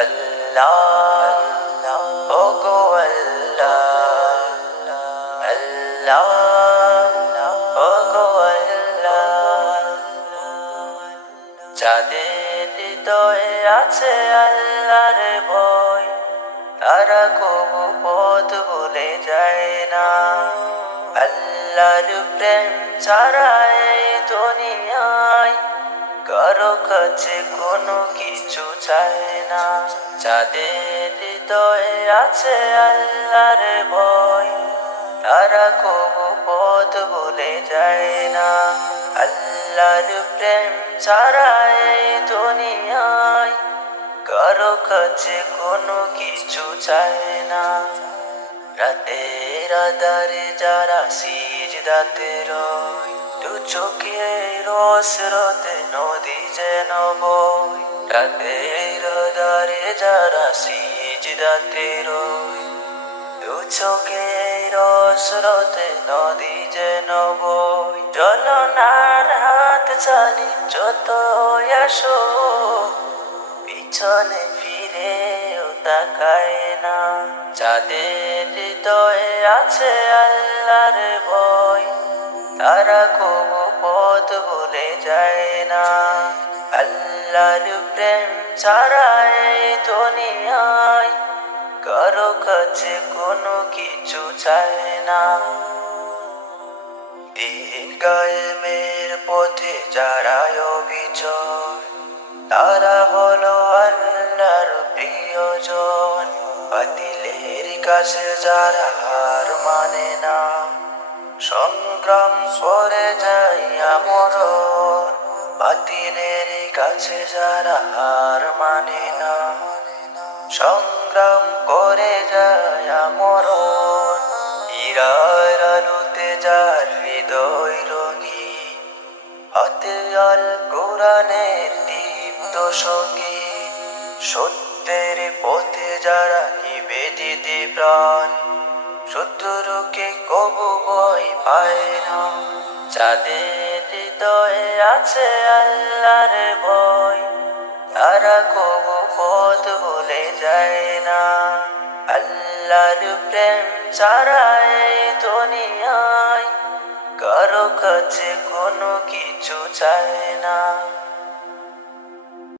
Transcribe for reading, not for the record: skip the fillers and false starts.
আল্লাহ ওগো আল্লাহ আল্লাহ ওগো আল্লাহ যাদের হৃদয়ে আছে আল্লাহর ভয় তারা কবু পথ ভুলে যায় না। আল্লাহর প্রেম ছাড়া এই দুনিয়ায় কারো কাছে কোনো কিছু চায় না। যাদের হৃদয়ে আছে আল্লাহর ভয় তারা কবু পথ ভুলে যায় না। আল্লাহর প্রেম ছাড়া এই দুনিয়ায় কারো কাছে কোনো কিছু চায় না। রাতের আধারে যারা সিজদাতে রয় দু চোখের স্রোতে নদী যেন বয়। রাতের আধারে যারা সিজদাতে রয় দু চোখের স্রোতে নদী যেন বয়। জ্বলনার হাত চালি যত আসো পিছনে ফিরেও তাকায় না। যাদের হৃদয়ে আছে আল্লাহর ভয় তারা কবু পথ ভুলে যায় না। আল্লাহর প্রেম ছাড়া এই দুনিয়ায় কারো কাছে কোনো কিছু চায় না। দিন কায়েমের পথে যারা অবিচল তারা হলো আল্লাহর প্রিয়জন। বাতিলের কাছে যারা হার মানে না সংগ্রাম করে যায় মরণ। বাতিলের কাছে যারা হার মানে না সংগ্রাম করে যায় মরণ। হীরার আলোতে যার হৃদয় রঙী হাতে আল কোরআনের দীপ্ত সঙ্গী। সত্যের পথে যারা নিবেদিতে প্রাণ শত্রুকে কবু ভয় পায় না। যাদের হৃদয়ে আছে আল্লাহর ভয় তারা কবু পথ ভুলে যায় না। আল্লাহর প্রেম ছাড়া এই দুনিয়ায় কারো কাছে কোনো কিছু চায় না।